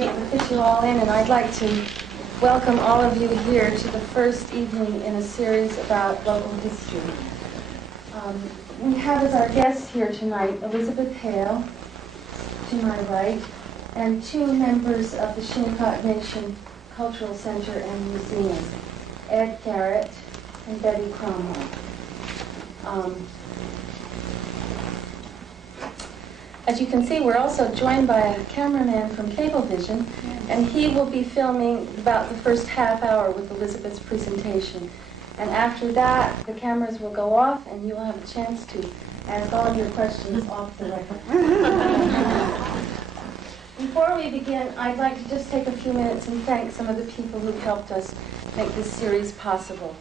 to fit you all in, and I'd like to welcome all of you here to the first evening in a series about local history. We have as our guests here tonight Elizabeth Haile, to my right, and two members of the Shinnecock Nation Cultural Center and Museum, Ed Garrett and Betty Cromwell. As you can see, we're also joined by a cameraman from Cablevision, and he will be filming about the first half hour with Elizabeth's presentation. And after that, the cameras will go off, and you will have a chance to ask all of your questions off the record. Before we begin, I'd like to just take a few minutes and thank some of the people who helped us make this series possible.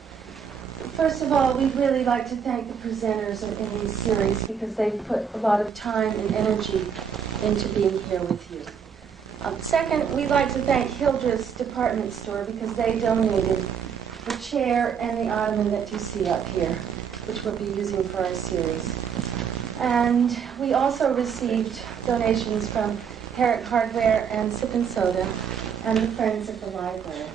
First of all, we'd really like to thank the presenters in these series because they've put a lot of time and energy into being here with you. Second, we'd like to thank Hildra's department store because they donated the chair and the ottoman that you see up here, which we'll be using for our series. And we also received donations from Herrick Hardware and Sip and Soda and the Friends of the Library.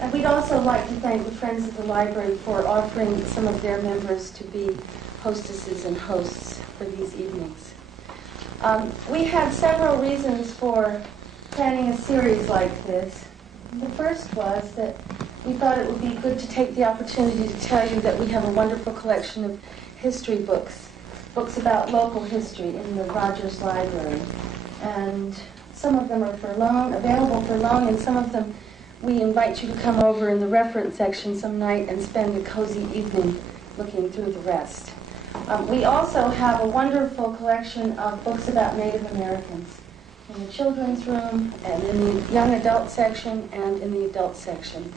And we'd also like to thank the Friends of the Library for offering some of their members to be hostesses and hosts for these evenings. We had several reasons for planning a series like this. The first was that we thought it would be good to take the opportunity to tell you that we have a wonderful collection of history books about local history in the Rogers Library. And some of them are for loan, available for loan, and some of them we invite you to come over in the reference section some night and spend a cozy evening looking through the rest. We also have a wonderful collection of books about Native Americans in the children's room and in the young adult section and in the adult section.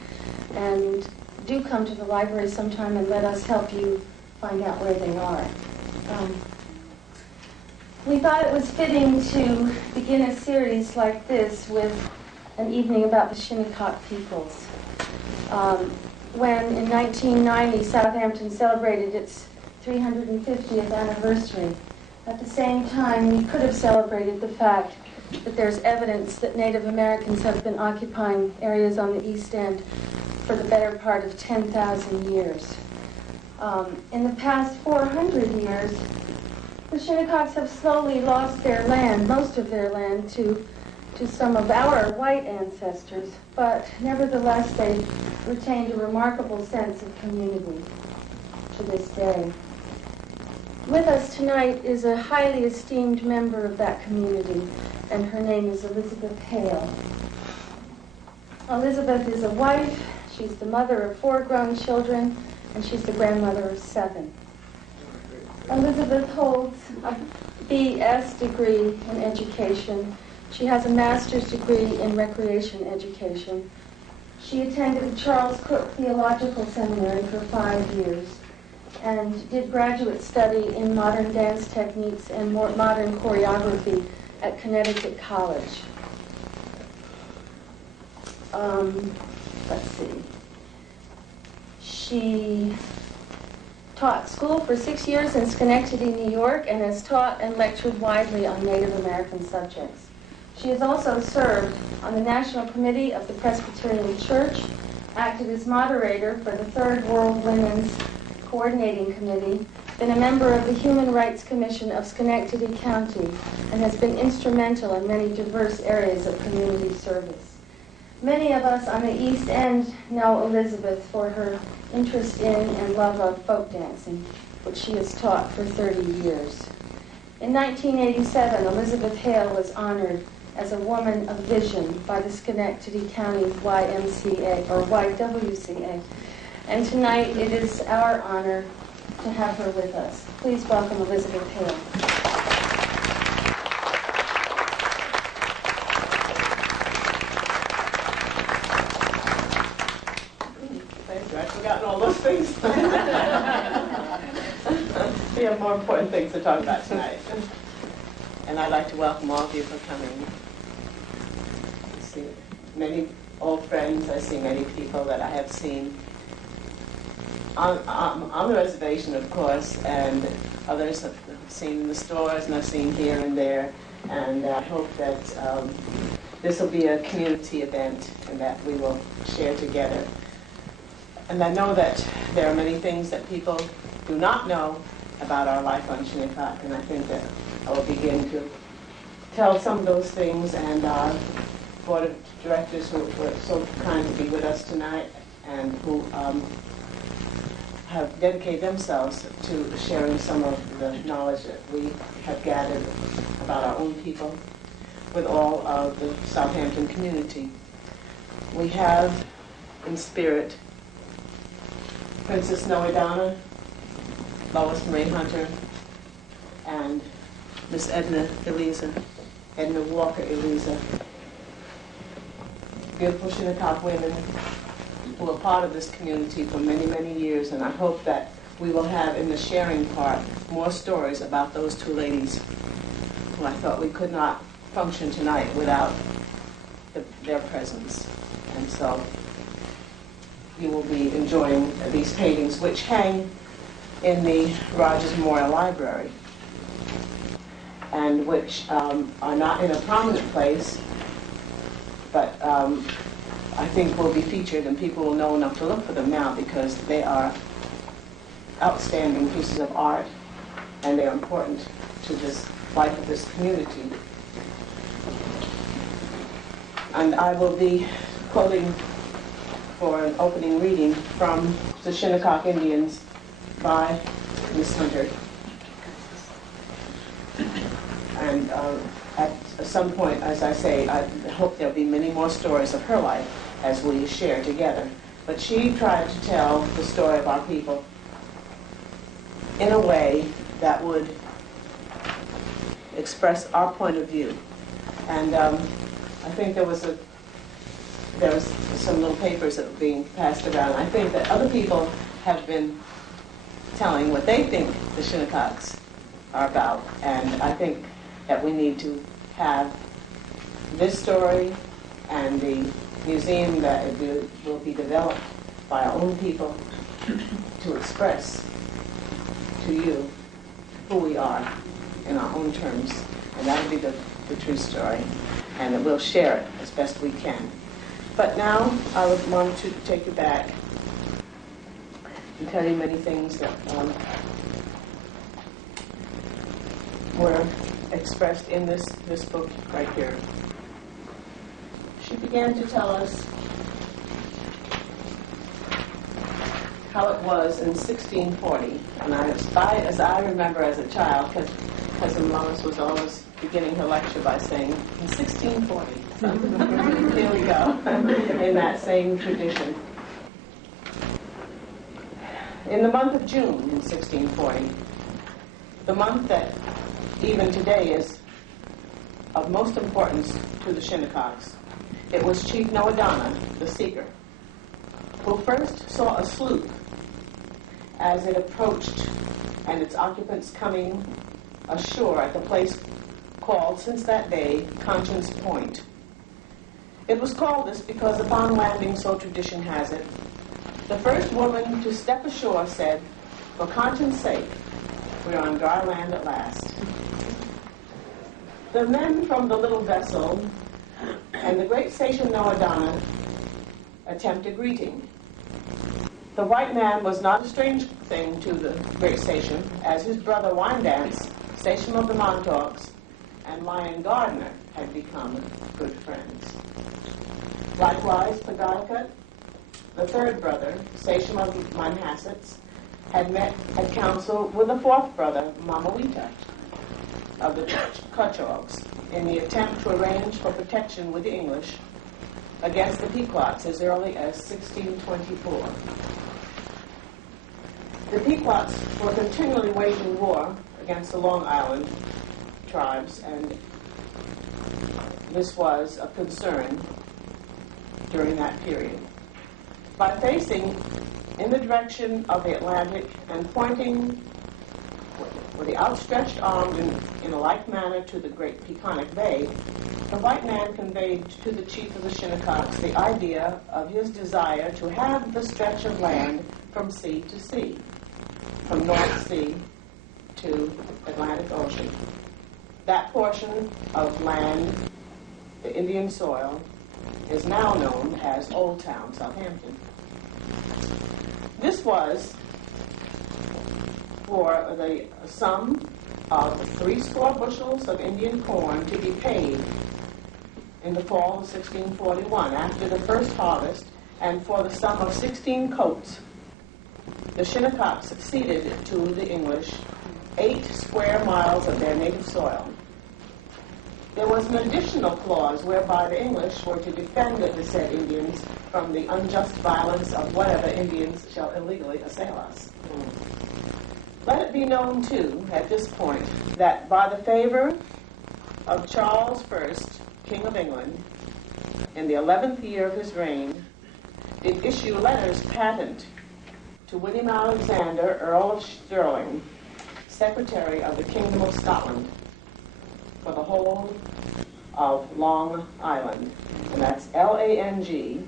And do come to the library sometime and let us help you find out where they are. We thought it was fitting to begin a series like this with an evening about the Shinnecock peoples. When in 1990 Southampton celebrated its 350th anniversary, at the same time we could have celebrated the fact that there's evidence that Native Americans have been occupying areas on the East End for the better part of 10,000 years. In the past 400 years, the Shinnecocks have slowly lost their land, most of their land, to some of our white ancestors, but nevertheless they've retained a remarkable sense of community to this day. With us tonight is a highly esteemed member of that community, and her name is Elizabeth Haile. Elizabeth is a wife, she's the mother of 4 grown children, and she's the grandmother of 7. Elizabeth holds a B.S. degree in education. She has a master's degree in recreation education. She attended the Charles Cook Theological Seminary for 5 years and did graduate study in modern dance techniques and more modern choreography at Connecticut College. Let's see. She taught school for 6 years in Schenectady, New York, and has taught and lectured widely on Native American subjects. She has also served on the National Committee of the Presbyterian Church, acted as moderator for the Third World Women's Coordinating Committee, been a member of the Human Rights Commission of Schenectady County, and has been instrumental in many diverse areas of community service. Many of us on the East End know Elizabeth for her interest in and love of folk dancing, which she has taught for 30 years. In 1987, Elizabeth Haile was honored as a Woman of Vision by the Schenectady County YMCA, or YWCA. And tonight it is our honor to have her with us. Please welcome Elizabeth Haile. Thank you. I've forgotten all those things. We have more important things to talk about tonight. And I'd like to welcome all of you for coming. I see many old friends. I see many people that I have seen on the reservation, of course, and others I've seen in the stores and I've seen here and there. And I hope that this will be a community event and that we will share together. And I know that there are many things that people do not know about our life on Shinnecock, and I think that I will begin to tell some of those things, and our board of directors who were so kind to be with us tonight and who have dedicated themselves to sharing some of the knowledge that we have gathered about our own people with all of the Southampton community. We have in spirit Princess Noedana, Lois Marie Hunter, and Miss Edna Walker Eliza, beautiful Shinnecock women who are part of this community for many, many years, and I hope that we will have in the sharing part more stories about those two ladies who I thought we could not function tonight without their presence. And so you will be enjoying these paintings, which hang in the Rogers Memorial Library, and which are not in a prominent place, but I think will be featured, and people will know enough to look for them now because they are outstanding pieces of art, and they are important to this life of this community. And I will be quoting for an opening reading from the Shinnecock Indians by Miss Hunter. And at some point, as I say, I hope there'll be many more stories of her life as we share together. But she tried to tell the story of our people in a way that would express our point of view. And I think there was some little papers that were being passed around. I think that other people have been telling what they think the Shinnecocks are about, and I think that we need to have this story and the museum that will be developed by our own people to express to you who we are in our own terms, and that will be the true story, and that we'll share it as best we can. But now I would want to take you back and tell you many things that were expressed in this book right here. She began to tell us how it was in 1640, and as I remember as a child, because Cousin Lois was always beginning her lecture by saying, in 1640. So here we go, in that same tradition. In the month of June in 1640, the month that even today is of most importance to the Shinnecocks, it was Chief Noedana, the seeker, who first saw a sloop as it approached and its occupants coming ashore at the place called, since that day, Conscience Point. It was called this because upon landing, so tradition has it, the first woman to step ashore said, "For conscience sake, we are on dry land at last." The men from the little vessel and the great station Noedana attempted greeting. The white man was not a strange thing to the great station, as his brother Windance, Station of the Montaukes, and Lion Gardner had become good friends. Likewise, Pagaicut, the third brother, Station of the Manhassets, had met at council with the fourth brother, Mamawita, of the Cutchogs, in the attempt to arrange for protection with the English against the Pequots as early as 1624. The Pequots were continually waging war against the Long Island tribes, and this was a concern during that period. By facing in the direction of the Atlantic and pointing with the outstretched arm in a like manner to the great Peconic Bay, the white man conveyed to the chief of the Shinnecocks the idea of his desire to have the stretch of land from sea to sea, from North Sea to Atlantic Ocean. That portion of land the Indian soil, is now known as Old Town, Southampton. This was for the sum of 80 bushels of Indian corn to be paid in the fall of 1641 after the first harvest, and for the sum of 16 coats. The Shinnecock ceded to the English 8 square miles of their native soil. There was an additional clause whereby the English were to defend the said Indians from the unjust violence of whatever Indians shall illegally assail us. Let it be known, too, at this point, that by the favor of Charles I, King of England, in the 11th year of his reign, did issue letters patent to William Alexander, Earl of Stirling, Secretary of the Kingdom of Scotland, for the whole of Long Island. And that's Langeylandt.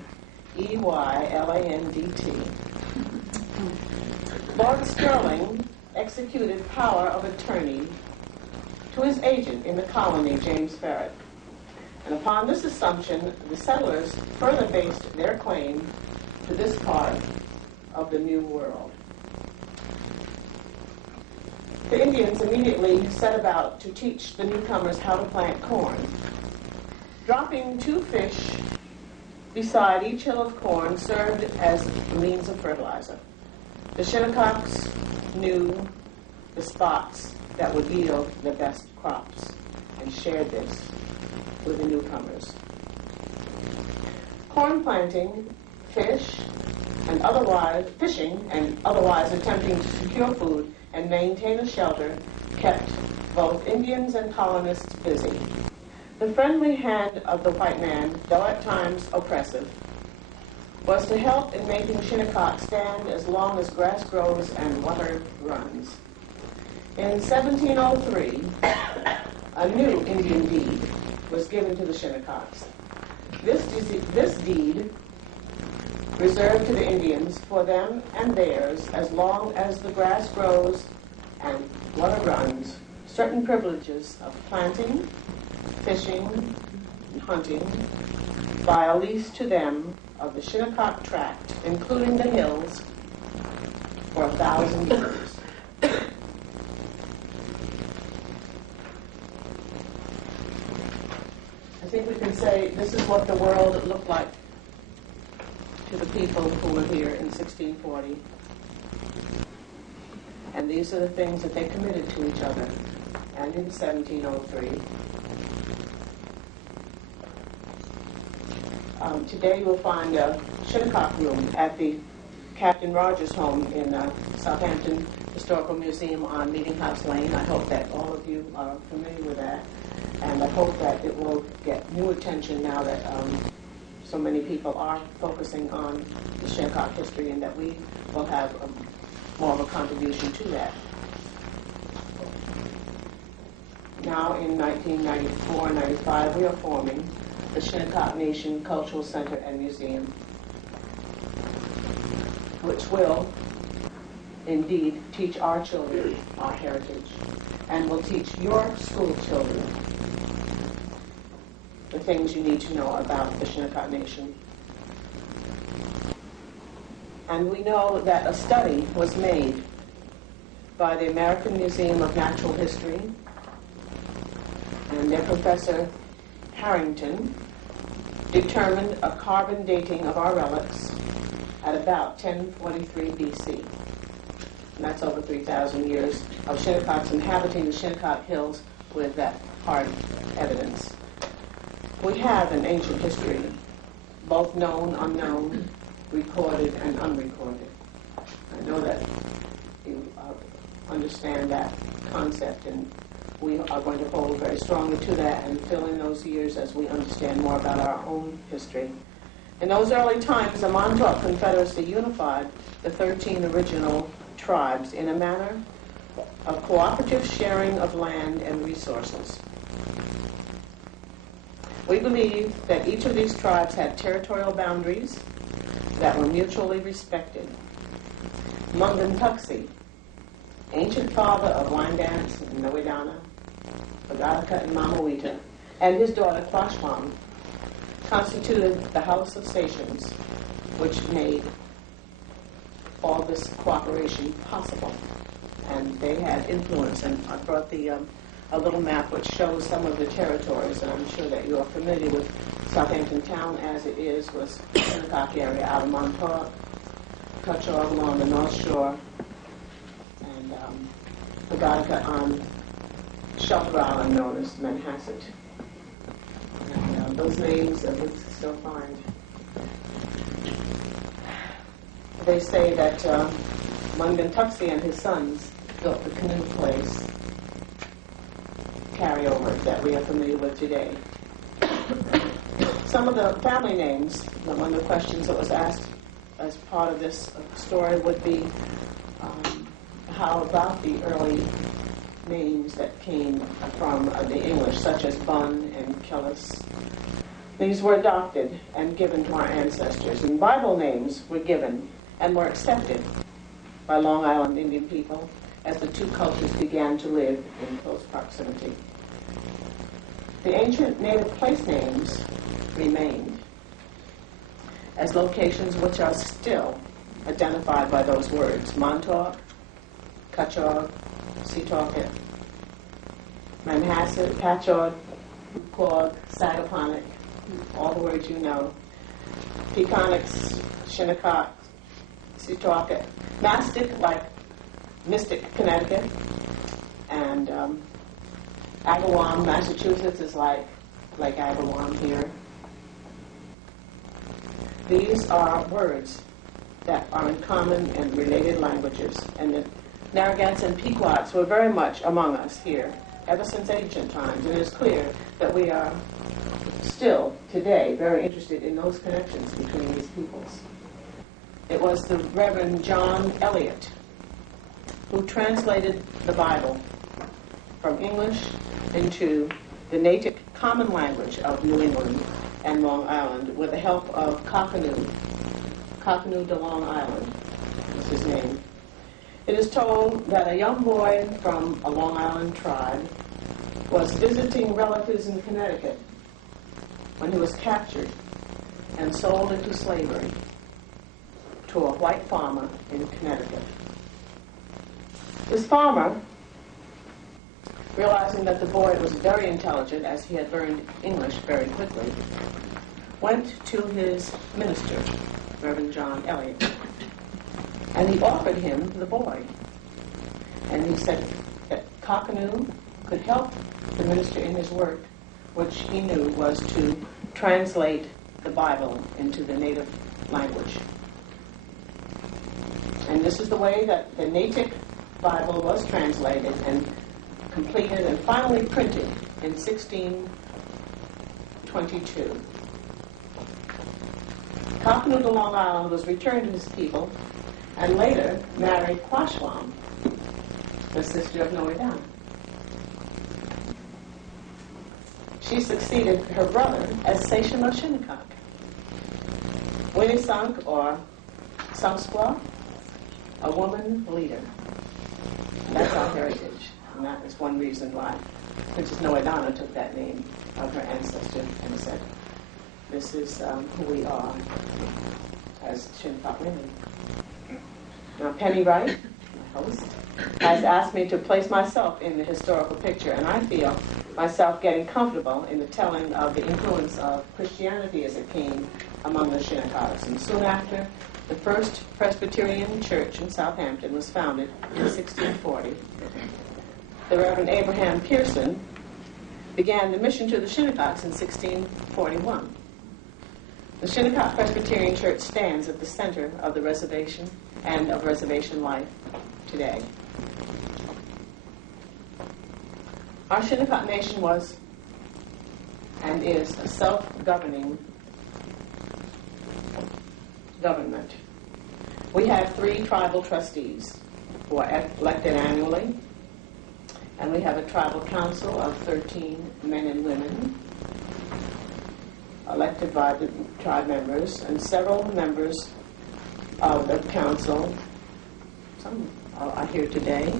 Lord Stirling executed power of attorney to his agent in the colony, James Ferret. And upon this assumption, the settlers further based their claim to this part of the New World. The Indians immediately set about to teach the newcomers how to plant corn. Dropping 2 fish beside each hill of corn served as a means of fertilizer. The Shinnecocks knew the spots that would yield the best crops and shared this with the newcomers. Corn planting, fishing, and otherwise attempting to secure food and maintain a shelter kept both Indians and colonists busy. The friendly hand of the white man, though at times oppressive, was to help in making Shinnecock stand as long as grass grows and water runs. In 1703, a new Indian deed was given to the Shinnecocks. This deed reserved to the Indians for them and theirs as long as the grass grows and water runs certain privileges of planting, fishing, and hunting by a lease to them of the Shinnecock tract, including the hills, for 1,000 years. I think we can say this is what the world looked like to the people who were here in 1640. And these are the things that they committed to each other. And in 1703. Today you'll find a Shinnecock room at the Captain Rogers home in Southampton Historical Museum on Meeting House Lane. I hope that all of you are familiar with that. And I hope that it will get new attention now that so many people are focusing on the Shinnecock history, and that we will have more of a contribution to that. Now in 1994-95, we are forming the Shinnecock Nation Cultural Center and Museum, which will indeed teach our children our heritage, and will teach your school children the things you need to know about the Shinnecock Nation. And we know that a study was made by the American Museum of Natural History, and their professor Harrington determined a carbon dating of our relics at about 1043 BC. And that's over 3,000 years of Shinnecocks inhabiting the Shinnecock Hills with that hard evidence. We have an ancient history, both known, unknown, recorded, and unrecorded. I know that you understand that concept, and we are going to hold very strongly to that and fill in those years as we understand more about our own history. In those early times, the Montauk Confederacy unified the 13 original tribes in a manner of cooperative sharing of land and resources. We believe that each of these tribes had territorial boundaries that were mutually respected. Mungantuxi, ancient father of line dance and Nowidana, Pagadica and Mamawita, and his daughter Quashman constituted the House of Sachems, which made all this cooperation possible. And they had influence, and I brought a little map which shows some of the territories, and I'm sure that you're familiar with Southampton town as it is, was the Shinnecock area out of Montauk, Cutchogue along the North Shore, and Pagodica on Shelter Island known as Manhasset. And those names we can still find. They say that Mungantuxi and his sons built the canoe place carryover that we are familiar with today. Some of the family names, one of the questions that was asked as part of this story would be, how about the early names that came from the English, such as Bun and Kellis? These were adopted and given to our ancestors, and Bible names were given and were accepted by Long Island Indian people as the two cultures began to live in close proximity. The ancient native place names remained as locations which are still identified by those words: Montauk, Cutchogue, Seatocket, Manhasset, Patchogue, Quag, Sagaponack, all the words you know, Peconics, Shinnecock, Seatocket, Mastic, like Mystic, Connecticut, and Agawam, Massachusetts is like Agawam here. These are words that are in common and related languages, and the Narragansett and Pequots were very much among us here ever since ancient times, and it is clear that we are still today very interested in those connections between these peoples. It was the Reverend John Eliot who translated the Bible from English into the native common language of New England and Long Island with the help of Cockanoe de Long Island was his name. It is told that a young boy from a Long Island tribe was visiting relatives in Connecticut when he was captured and sold into slavery to a white farmer in Connecticut. This farmer, realizing that the boy was very intelligent as he had learned English very quickly, went to his minister, Reverend John Eliot, and he offered him the boy. And he said that Cockanoe could help the minister in his work, which he knew was to translate the Bible into the native language. And this is the way that the native Bible was translated and completed and finally printed in 1622. Cockanoe de Long Island was returned to his people and later married Quashwan, the sister of Noe. She succeeded her brother as Sachem of Shinnecock. Winnisunk, or Sumsqua, a woman leader. And that's our heritage, and that is one reason why Princess Noedana took that name of her ancestor and said, this is who we are as Shinnecock women. Now, Penny Wright, my host, has asked me to place myself in the historical picture, and I feel myself getting comfortable in the telling of the influence of Christianity as it came among the Shinnecocks. And soon after, the first Presbyterian church in Southampton was founded in 1640. The Reverend Abraham Pearson began the mission to the Shinnecocks in 1641. The Shinnecock Presbyterian Church stands at the center of the reservation and of reservation life today. Our Shinnecock Nation was and is a self-governing government. We have 3 tribal trustees who are elected annually, and we have a tribal council of 13 men and women elected by the tribe members, and several members of the council, some are here today,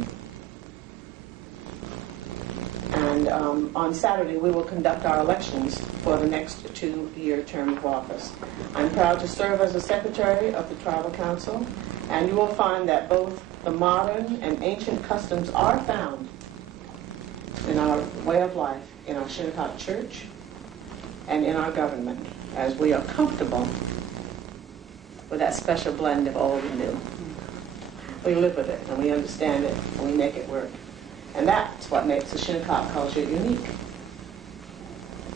and And on Saturday, we will conduct our elections for the next 2-year term of office. I'm proud to serve as the secretary of the Tribal Council, and you will find that both the modern and ancient customs are found in our way of life, in our Shinnecock Church, and in our government, as we are comfortable with that special blend of old and new. We live with it, and we understand it, and we make it work. And that's what makes the Shinnecock culture unique.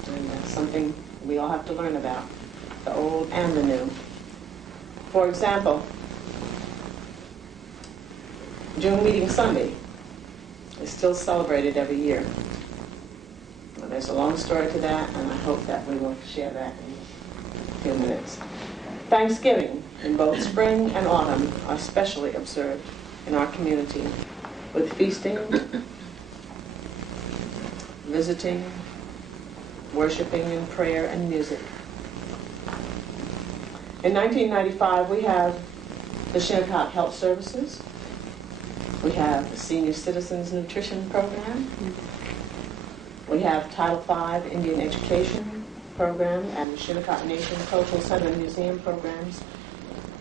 And that's something we all have to learn about, the old and the new. For example, June Meeting Sunday is still celebrated every year. Well, there's a long story to that, and I hope that we will share that in a few minutes. Thanksgiving in both spring and autumn are specially observed in our community, with feasting, visiting, worshiping, and prayer and music. In 1995, we have the Shinnecock Health Services. We have the Senior Citizens Nutrition Program. We have Title V Indian Education Program and Shinnecock Nation Cultural Center and Museum programs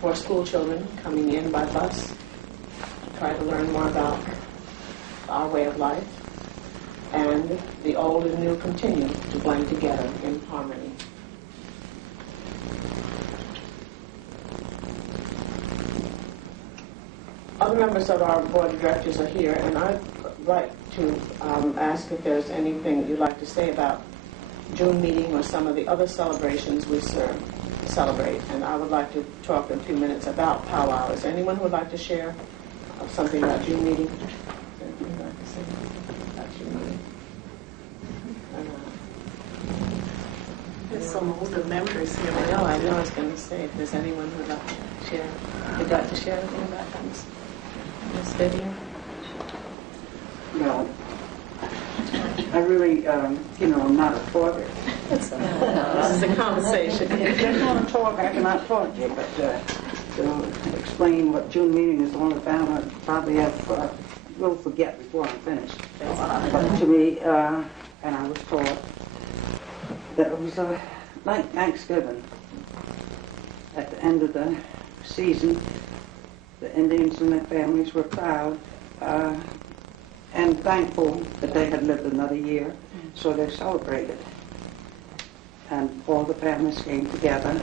for school children coming in by bus to try to learn more about our way of life. And the old and new continue to blend together in harmony. Other members of our board of directors are here, and I'd like to ask if there's anything you'd like to say about June meeting or some of the other celebrations we celebrate. And I would like to talk in a few minutes about powwow. Is there anyone who would like to share something about June meeting? Is there anything you'd like to say about June meeting? There's some older members here. I know I was going to say, if there's anyone who would like to share, would like to share anything about that, Ms. Vivian? Well, I really, I'm not a talker. This is a conversation. If you want to talk, I cannot talk to you, but to explain what June meeting is all about, I probably will forget before I'm finished. But to me, and I was taught that it was like Thanksgiving. At the end of the season, the Indians and their families were proud and thankful that they had lived another year, so they celebrated. And all the families came together.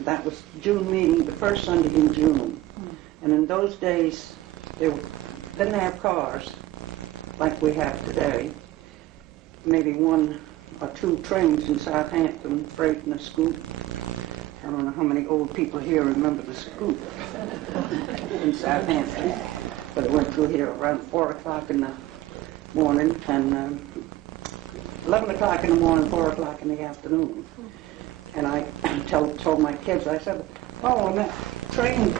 That was June meeting, the first Sunday in June. And in those days, they didn't have cars like we have today. Maybe 1 or 2 trains in Southampton, freight and a scoop. I don't know how many old people here remember the scoop in Southampton. But it went through here around 4 o'clock in the morning and 11 o'clock in the morning, 4 o'clock in the afternoon. And I told my kids, I said, oh, when that train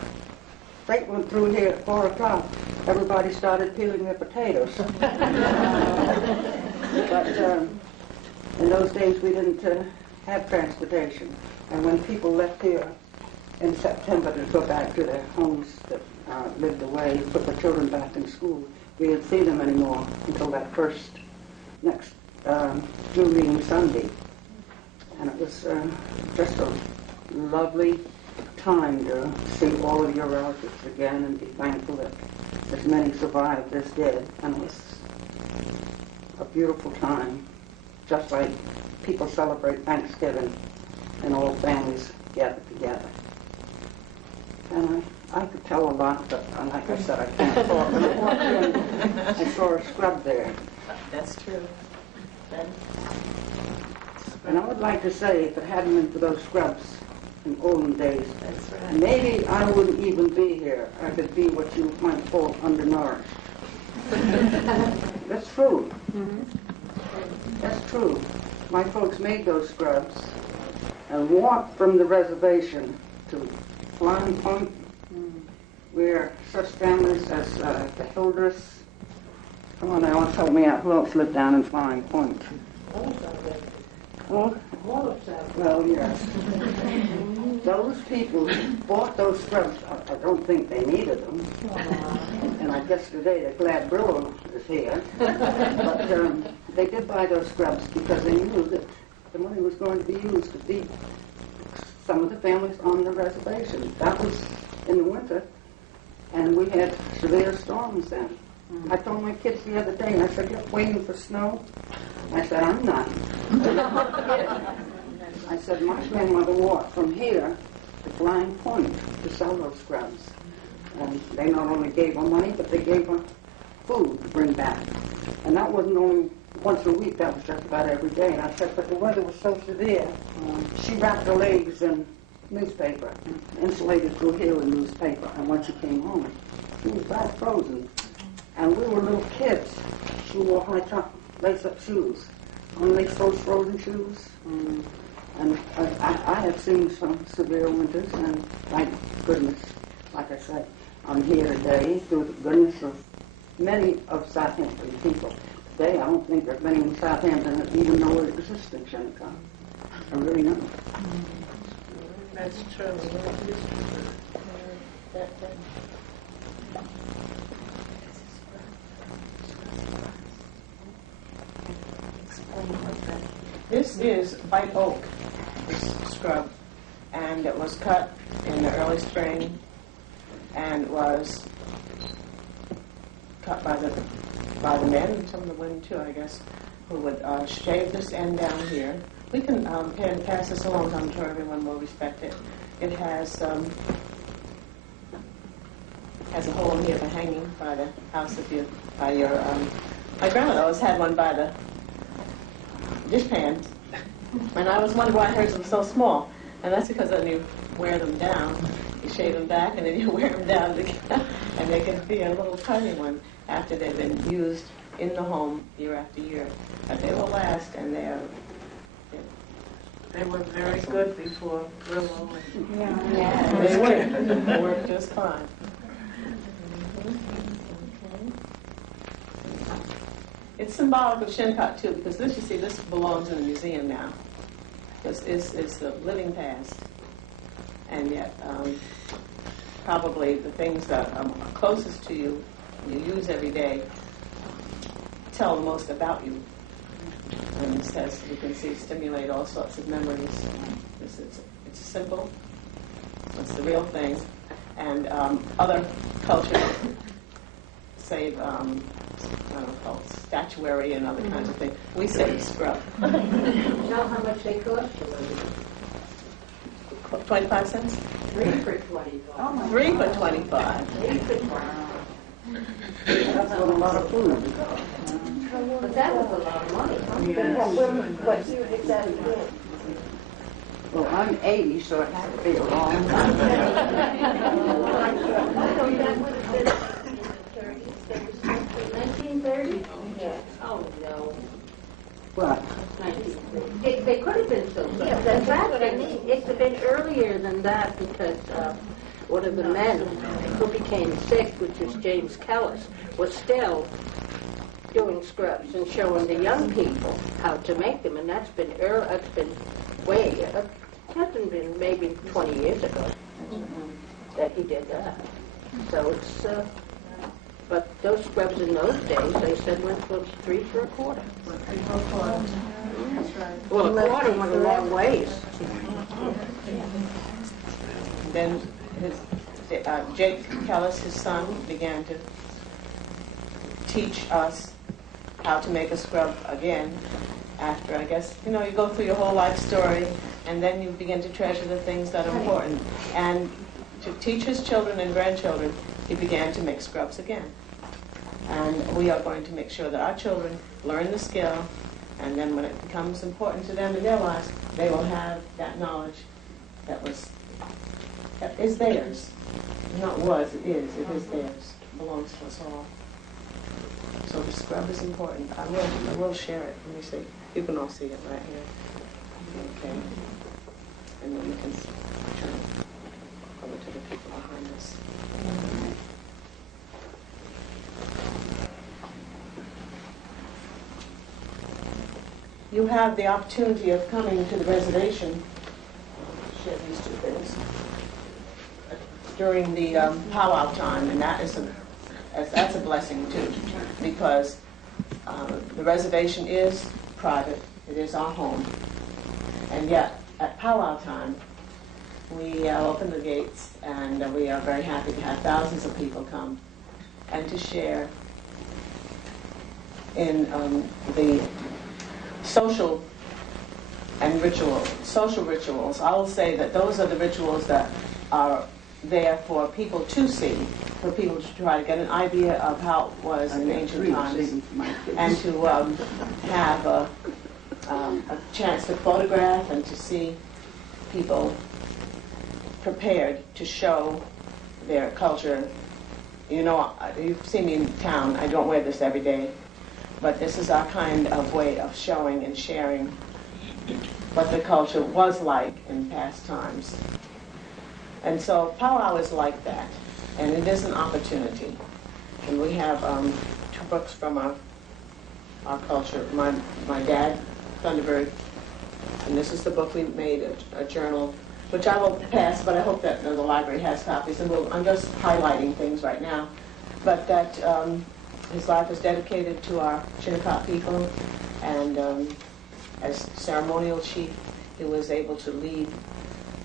freight went through here at 4 o'clock, everybody started peeling their potatoes. But in those days we didn't have transportation. And when people left here in September to go back to their homes that lived away, put the children back in school, we didn't see them anymore until that next June meeting Sunday. And it was just a lovely time to see all of your relatives again and be thankful that as many survived as did. And it was a beautiful time, just like people celebrate Thanksgiving and all families gather together. And I could tell a lot, but like I said, I can't talk. When I walked in, I saw a scrub there. That's true. And I would like to say, if it hadn't been for those scrubs in olden days, That's right. maybe I wouldn't even be here. I could be what you might call undernourished. That's true. That's true. My folks made those scrubs and walked from the reservation to Flying Point, where such families as the Hildreths, come on now, help me out. Who else lived down in Flying Point? Oh, well, yes. Those people who bought those scrubs, I don't think they needed them. And I guess today they're glad Brillo is here. But they did buy those scrubs because they knew that the money was going to be used to feed some of the families on the reservation. That was in the winter, and we had severe storms then. I told my kids the other day, I said, "You're waiting for snow?" I said, "I'm not." I said, "My grandmother walked from here to Blind Point to sell those scrubs. And they not only gave her money, but they gave her food to bring back. And that wasn't only once a week, that was just about every day." And I said, "But the weather was so severe, she wrapped her legs in newspaper, insulated through here in newspaper. And when she came home, she was about frozen. And we were little kids. She wore high-top lace-up shoes. Unlace those frozen shoes. And I have seen some severe winters, and thank goodness, like I said, I'm here today through the goodness of many of Southampton people. Today, I don't think there's many in Southampton that even know it exists in Shinnecock. I really don't. That's true. This is white oak, this scrub, and it was cut in the early spring and was cut by the men, and some of the women too, I guess, who would shave this end down here. We can pass this along, I'm sure everyone will respect it. It has a hole in here for hanging by the house by your, my grandmother always had one by the dishpan, and I was wondering why hers was so small, and that's because when you wear them down, you shave them back, and then you wear them down again, and they can be a little tiny one after they've been used in the home year after year. But they will last, and They were very good before Brillo. they work just fine. It's symbolic of Shinnecock, too, because this, you see, this belongs in a museum now. It's the living past. And yet, probably the things that are closest to you, you use every day, tell the most about you. And it says, you can see, stimulate all sorts of memories. It's simple. It's the real thing. And other cultures save, I don't know, statuary and other kinds of things. We say scrub. You know how much they cost? 25 cents? 3 for 25. 3 for 25. 3 for 25. That's a lot of food. But that was a lot of money. What year did that begin? Well, I'm 80, so it had to be a long time. So that would have been in the 30s, 1930? Yeah. Oh, no. What? 1930. They could have been so good. Yeah, that's what I mean. It could have been earlier than that because one of the men who became sick, which is James Kellis, was still doing scrubs and showing the young people how to make them. And that's been way, it hasn't been maybe 20 years ago that he did that. So it's, but those scrubs in those days, they said went from 3 for a quarter. That's right. Well, a quarter went a long ways. Then Jake Kellis, his son, began to teach us how to make a scrub again after, I guess, you go through your whole life story, and then you begin to treasure the things that are important. And to teach his children and grandchildren, he began to make scrubs again. And we are going to make sure that our children learn the skill, and then when it becomes important to them in their lives, they will have that knowledge that is theirs. Not was, it is theirs. It belongs to us all. So the scrub is important. I will share it. Let me see. You can all see it right here. Okay. And then we can turn over to the people behind us. you have the opportunity of coming to the reservation, share these two things, during the powwow time, and that's a blessing too, because the reservation is private, it is our home, and yet at powwow time, we open the gates, and we are very happy to have thousands of people come and to share in the social rituals. I will say that those are the rituals that are there for people to see, for people to try to get an idea of how it was in ancient times, and to have a chance to photograph and to see people prepared to show their culture. You know, you've seen me in town. I don't wear this every day, but this is our kind of way of showing and sharing what the culture was like in past times. And so powwow is like that, and it is an opportunity. And we have two books from our culture. My dad, Thunderbird, and this is the book we made, a journal, which I will pass, but I hope that the library has copies. And I'm just highlighting things right now. But that his life was dedicated to our Shinnecock people, and as ceremonial chief, he was able to lead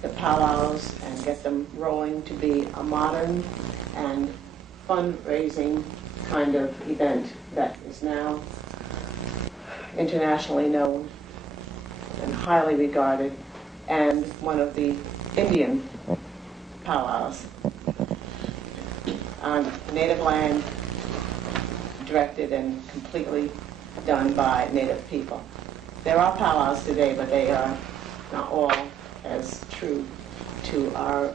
the powwows and get them rolling to be a modern and fundraising kind of event that is now internationally known and highly regarded, and one of the Indian powwows on native land, directed and completely done by native people. There are powwows today, but they are not all as true to our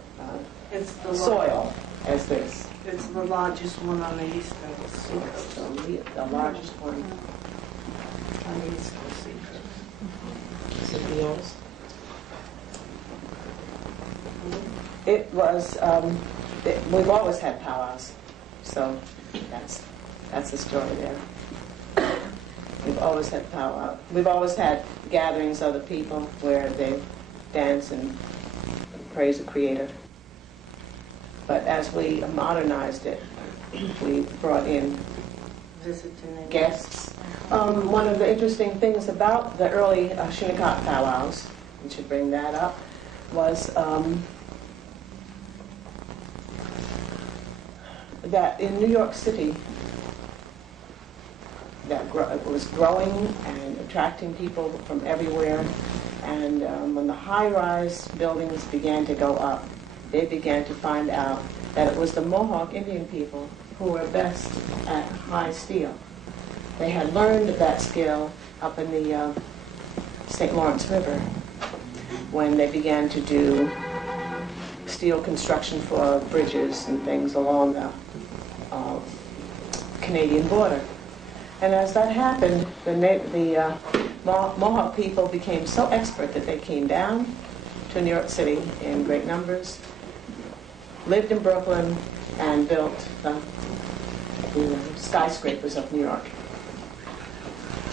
It's the soil as this. It's the largest one on the East Coast. It's the largest one. On the East Coast. Is it yours? It was, we've always had powwows, so that's the story there. We've always had powwow. We've always had gatherings of the people where they dance and praise the Creator. But as we modernized it, we brought in guests. One of the interesting things about the early Shinnecock powwows, we should bring that up, was that in New York City, that was growing and attracting people from everywhere. And when the high-rise buildings began to go up, they began to find out that it was the Mohawk Indian people who were best at high steel. They had learned that skill up in the St. Lawrence River when they began to do steel construction for bridges and things along the Canadian border. And as that happened, the Mohawk people became so expert that they came down to New York City in great numbers, lived in Brooklyn, and built the skyscrapers of New York.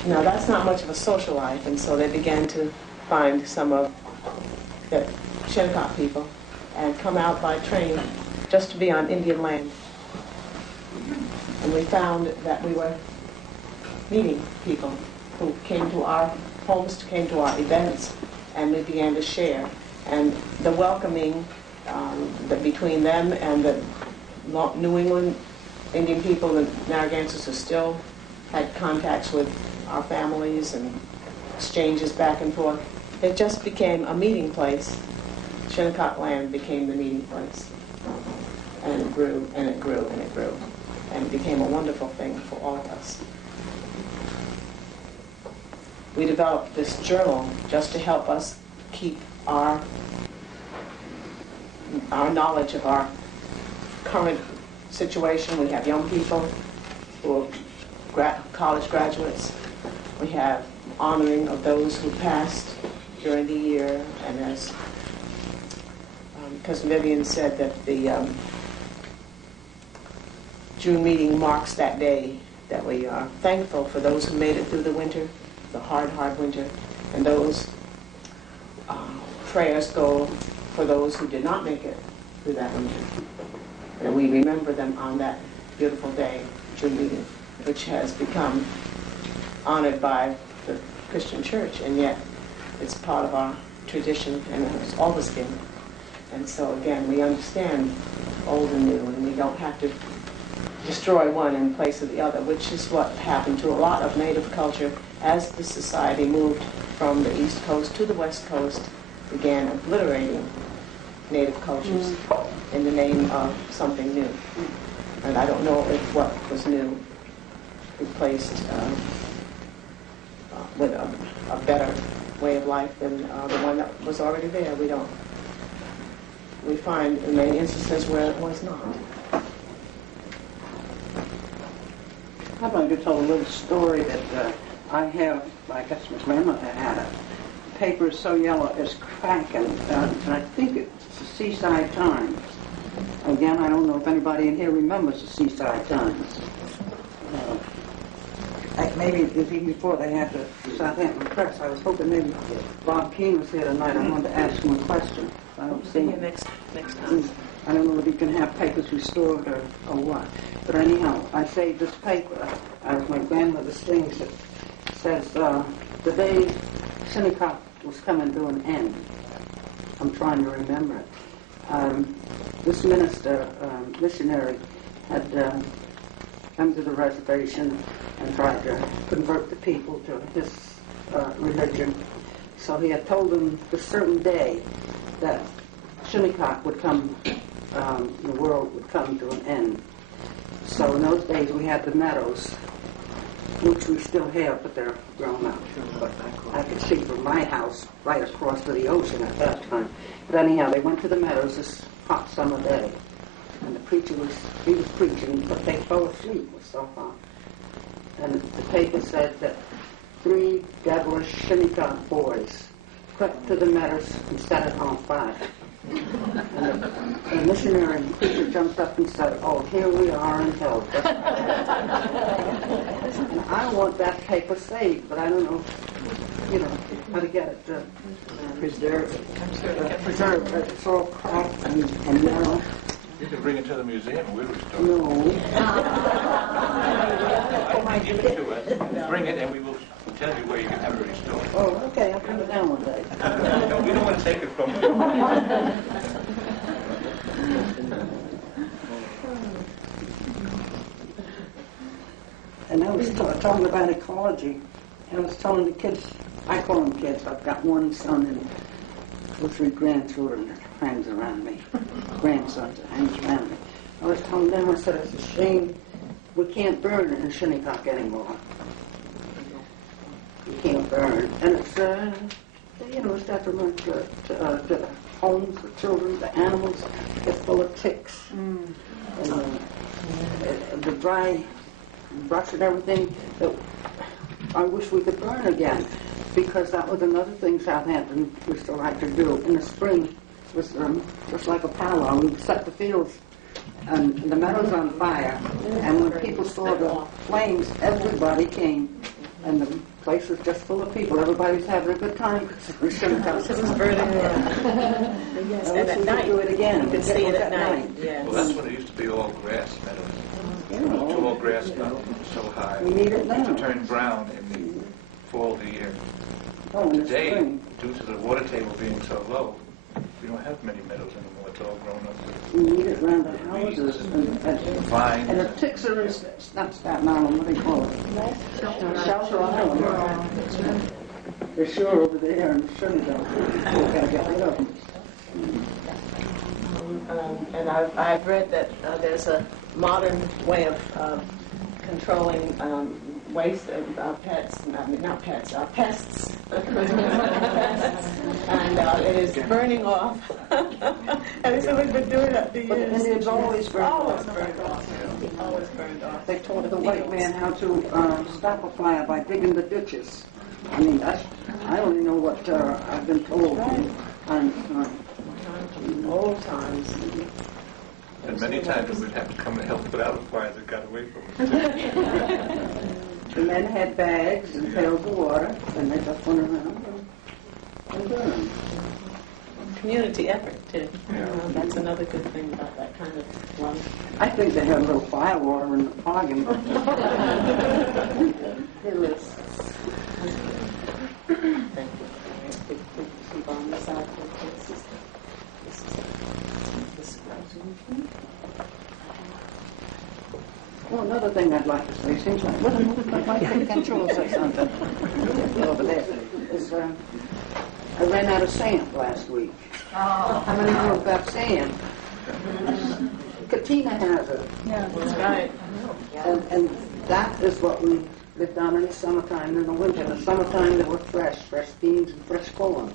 Now, that's not much of a social life, and so they began to find some of the Shinnecock people and come out by train just to be on Indian land. And we found that we were meeting people who came to our homes, came to our events, and we began to share. And the welcoming between them and the New England Indian people, the Narragansetts, who still had contacts with our families and exchanges back and forth, it just became a meeting place. Shinnecock land became the meeting place. And it grew, and it grew, and it grew. And it became a wonderful thing for all of us. We developed this journal just to help us keep our knowledge of our current situation. We have young people who are college graduates. We have honoring of those who passed during the year, and as Cousin Vivian said, that the June meeting marks that day that we are thankful for those who made it through the winter, the hard, hard winter. And those prayers go for those who did not make it through that winter. And we remember them on that beautiful day, June meeting, which has become honored by the Christian church, and yet it's part of our tradition, and it's always been. And so again, we understand old and new, and we don't have to destroy one in place of the other, which is what happened to a lot of Native culture as the society moved from the East Coast to the West Coast, began obliterating Native cultures in the name of something new. And I don't know if what was new replaced with a better way of life than the one that was already there. We don't. We find in many instances where it was not. I'd like to tell a little story that I have, I guess my grandmother had it. The paper is so yellow it's cracking, and I think it's the Seaside Times. Again, I don't know if anybody in here remembers the Seaside Times. Maybe even before they had the Southampton Press. I was hoping maybe Bob Keane was here tonight. I wanted to ask him a question. I don't see him. Next time. I don't know if he can have papers restored or what. But anyhow, I saved this paper as my grandmother's things. It says, the day Shinnecock was coming to an end. I'm trying to remember it. This minister, missionary, had come to the reservation and tried to convert the people to his religion. So he had told them the certain day that Shinnecock would come, the world would come to an end. So in those days we had the meadows, which we still have, but they're grown up. But I could see from my house right across to the ocean at that time. But anyhow, they went to the meadows this hot summer day. And the preacher was preaching, but they fell asleep. It was so hot. And the paper said that 3 devilish Shinnecock boys crept to the meadows and set it on fire. And the missionary and the preacher jumped up and said, "Oh, here we are in hell." And I want that paper saved, but I don't know, how to get it preserved. Preserved. It's all cracked and yellow. You can bring it to the museum. We'll restore it. No. I can give it to us. Bring it, and we will tell you where you can have it restored. Oh, okay. I'll bring it down one day. No, we don't want to take it from you. And I was talking about ecology. And I was telling the kids, I call them kids. I've got one son and 2 or 3 grandchildren that hangs around me. Grandsons that hangs around me. I was telling them, I said, it's a shame we can't burn in Shinnecock anymore. You can't burn. And it's, it's detriment to the homes, the children, the animals. They're full of ticks. And the dry brush and everything. I wish we could burn again, because that was another thing Southampton used to like to do. In the spring, it was just like a powwow. We'd set the fields and the meadows on fire, and when people saw the flames, everybody came, and the place was just full of people. Everybody's having a good time because we shouldn't have. It was burning. Yes, and at night. Do it again. You could see it at night. Yes. Well, that's when it used to be all grass meadows. Tall grass meadows, so high. We need it now. To turn brown in the fall of the year. Oh, in the Today, spring. due to the water table being so low, we don't have many meadows anymore. It's all grown up. We need it around the houses. Vines. And the ticks are in, not Staten Island, what do they call it? Shelter Island. They're sure over there in Shinnecock. We've got to get rid of them. And I've read that there's a modern way of controlling waste of pets, not pets, pests. And it is burning off. And it's only been doing that for years. But the Indians always burned Always off. burned off. Always burned off. They taught the white man how to stop a fire by digging the ditches. I mean, I only know what I've been told. Old times. And many times we'd have to come and help put out a fire that got away from us. The men had bags and pails of water, and they just went around and burned. Community effort, too. That's another good thing about that kind of life. I think they had a little fire water in the parking lot. Thank you. Keep on the side. Well, another thing I'd like to say, seems like, well, I think Control say something over there, is I ran out of sand last week. How many of you have got sand? Katina has it. Yeah, that's right. And that is what we lived on in the summertime and in the winter. In the summertime, they were fresh beans and fresh corn.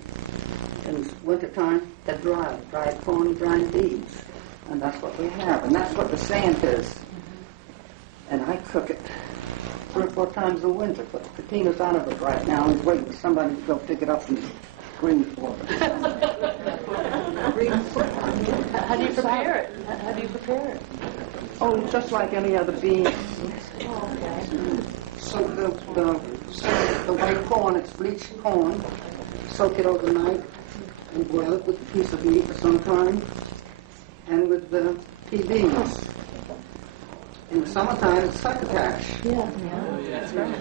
In the wintertime, they're dried corn and dried beans. And that's what we have. And that's what the sand is. And I cook it 3 or 4 times a winter, but Katina's out of it right now and is waiting for somebody to go pick it up and green for it. How do you prepare it? How do you prepare it? Oh, just like any other beans. So the white corn, it's bleached corn. Soak it overnight and boil it with a piece of meat for some time, and with the pea beans. In the summertime, it's succotash. Yeah, that's right.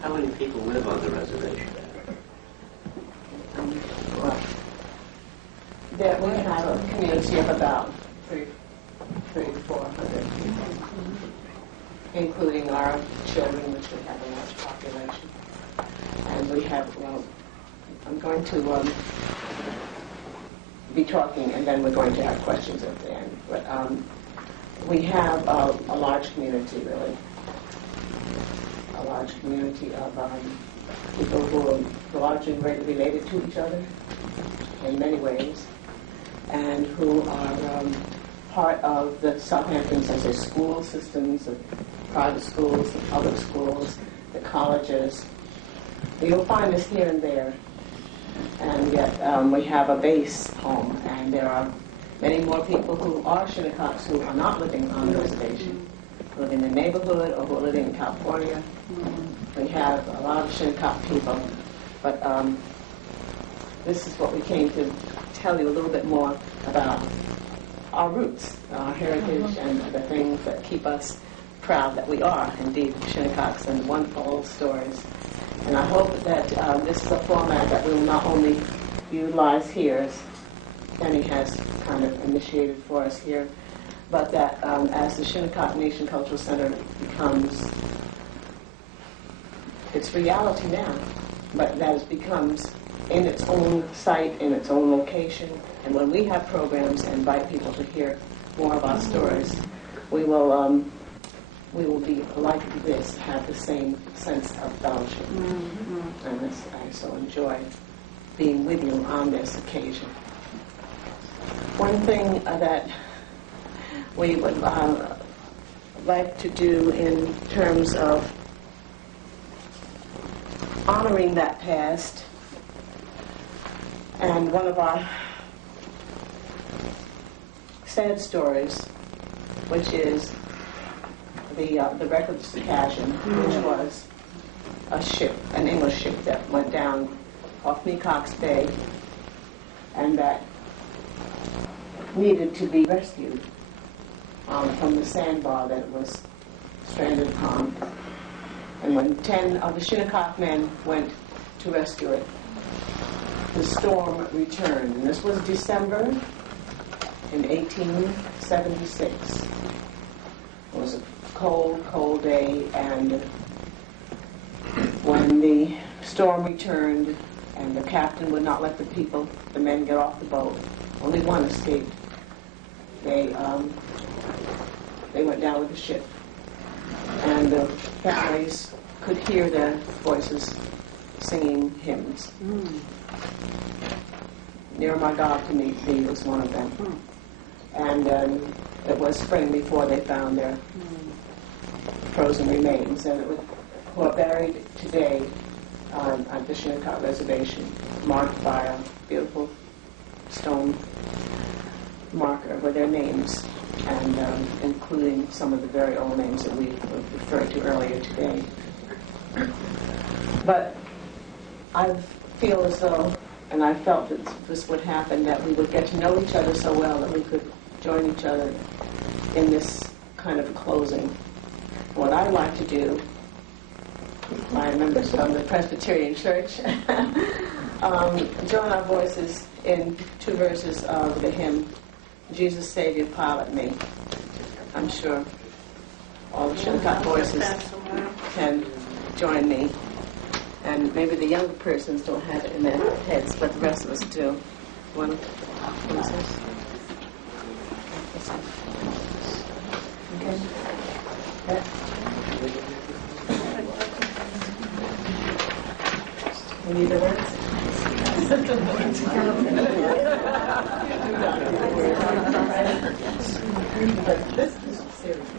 How many people live on the reservation? Well, there we have a community of about 300 to 400 people, including our children, which we have a large population. And we have, well, I'm going to be talking, and then we're going to have questions at the end. But we have a large community, really. A large community of people who are largely related to each other in many ways, and who are part of the Southampton's as a school systems, the private schools, the public schools, the colleges. You'll find us here and there, and yet we have a base home, and there are many more people who are Shinnecocks who are not living on the reservation, who live in the neighborhood or who are living in California. We have a lot of Shinnecock people, but this is what we came to tell you a little bit more about our roots, our heritage, and the things that keep us proud that we are indeed Shinnecocks, and wonderful old stories. And I hope that this is a format that we will not only utilize here, as Penny has kind of initiated for us here, but that as the Shinnecock Nation Cultural Center becomes its reality now, but that it becomes in its own site, in its own location, and when we have programs and invite people to hear more of our stories, we will be like this, have the same sense of fellowship. And I so enjoy being with you on this occasion. One thing that we would like to do in terms of honoring that past, and one of our sad stories, which is the wreck of the Cashin, which was a ship, an English ship that went down off Shinnecock Bay, and that needed to be rescued from the sandbar that it was stranded upon. And when 10 of the Shinnecock men went to rescue it, the storm returned. And this was December in 1876. It was a cold, cold day, and when the storm returned and the captain would not let the men get off the boat, only one escaped. They went down with the ship, and the families could hear their voices singing hymns. Near My God to Meet Thee was one of them. And it was spring before they found their frozen remains, and who are buried today at the Shinnecock Reservation, marked by a beautiful stone marker with their names, and including some of the very old names that we referred to earlier today. But I feel as though, and I felt that this would happen, that we would get to know each other so well that we could join each other in this kind of closing. What I'd like to do, my members from the Presbyterian Church, join our voices in 2 verses of the hymn, Jesus Savior Pilot Me. I'm sure all the Shinnecock voices can join me. And maybe the younger persons don't have it in their heads, but the rest of us do. What is this? Okay. You need the words? But this is serious.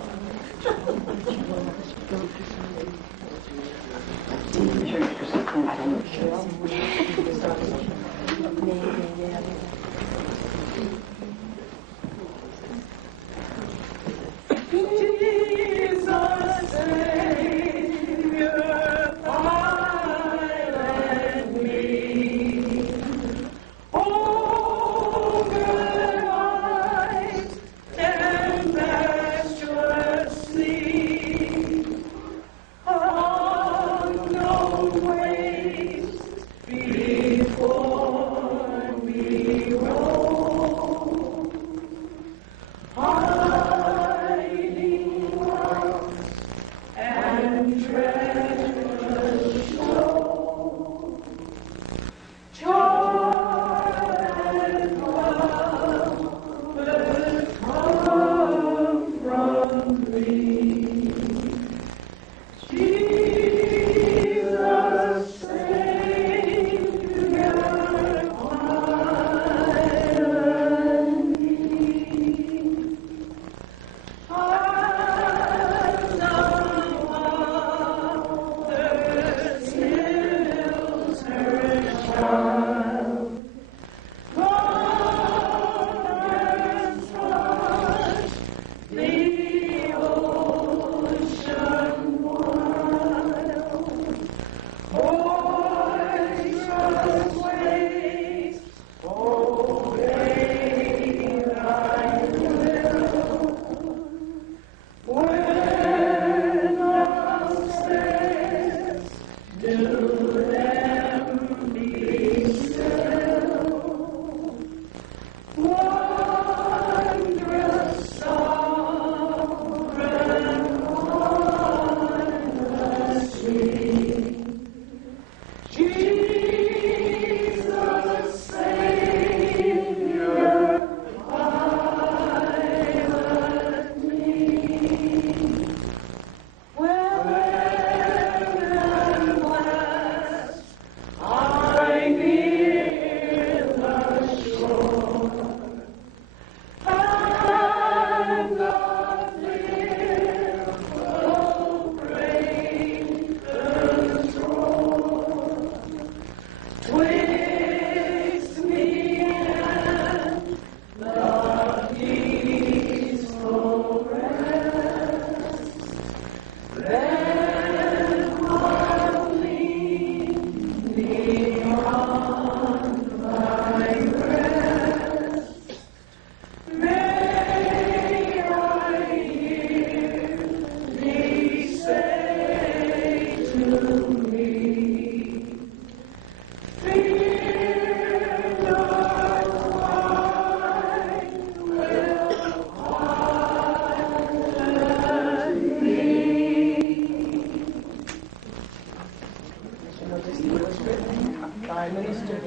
By Minister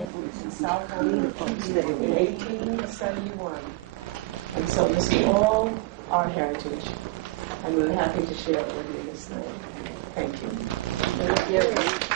in South Haile in 1871. And so this is all our heritage, and we're happy to share it with you this night. Thank you. Thank you.